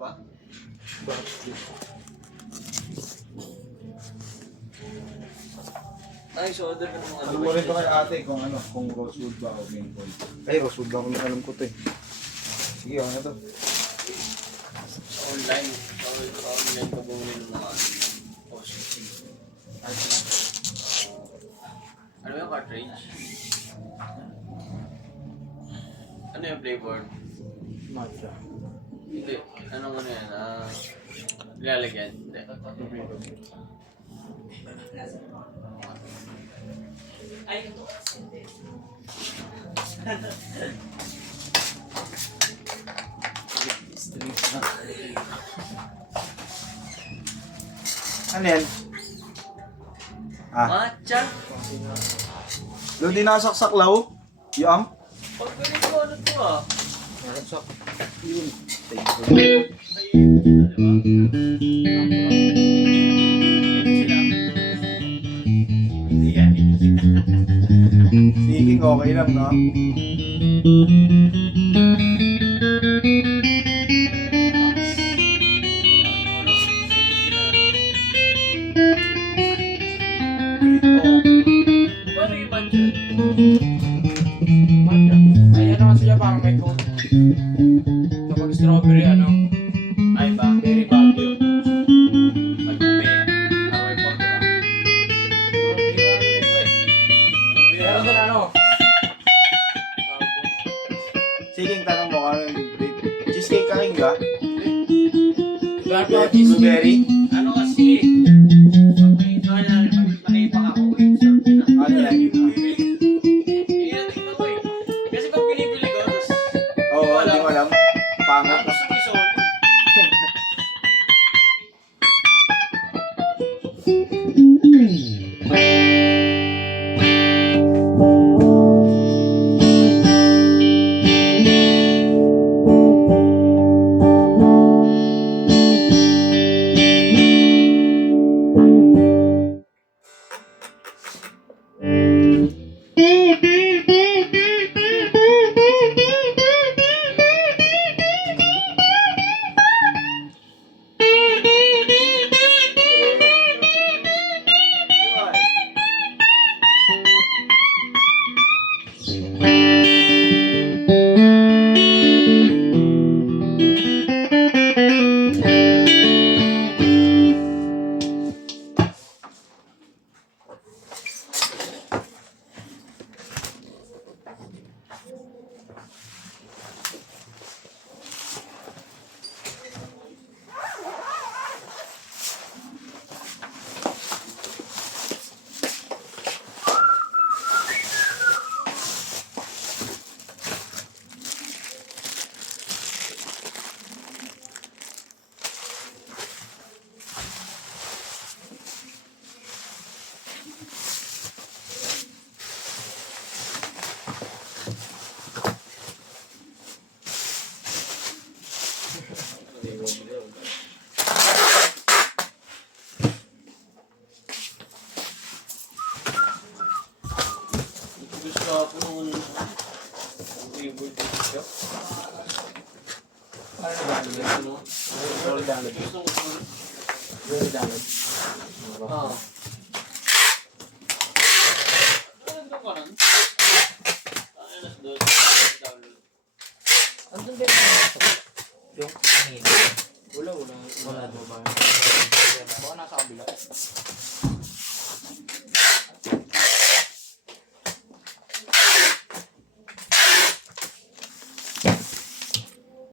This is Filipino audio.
Pa? Ay, so order ka ng mga Ano mo rin ito kay ate kung rosewood ba o main coin. Ay, rosewood ba kung alam ko ito eh. Sige, ano to? Sa online. Sa online ka bumili ng mga OCC. Ano yung cartridge? Ano yung flavor? Matcha. Hindi. Anong ano yan? Nilalagyan? Hindi. Ay, ito kasi hindi. Ano yan? Matcha? Doon din nasaksaklaw? Yung Pag ganito ano to Nasaksak. Yun. Speaking okay lang, no? Paano yung matcha? Ay, ano kasi siya, parang may coat. Kapag strawberry, ano, Ay ba? berry bagyo. Pag-uwi. Aroy po, diba? Meron din ano, Sige, tanong mo ka. Cheesecake ka rin ba? blueberry. Ano kasi? Pag may ito na, pag nakipak ako, sarap na. Ano yan? Tingnan ko eh. Kasi pag binibili ko, tapos Oo, hindi ko alam. Pangat. tapos may soul. Gusto ako nung flavor dito. Ano ba? Roll down. Gusto ko ito. Roll down. Ah. Ano ka nun? Ano na doon? Download. Andun din yung kanina. Wala. Wala ba? Baka nasa kabila.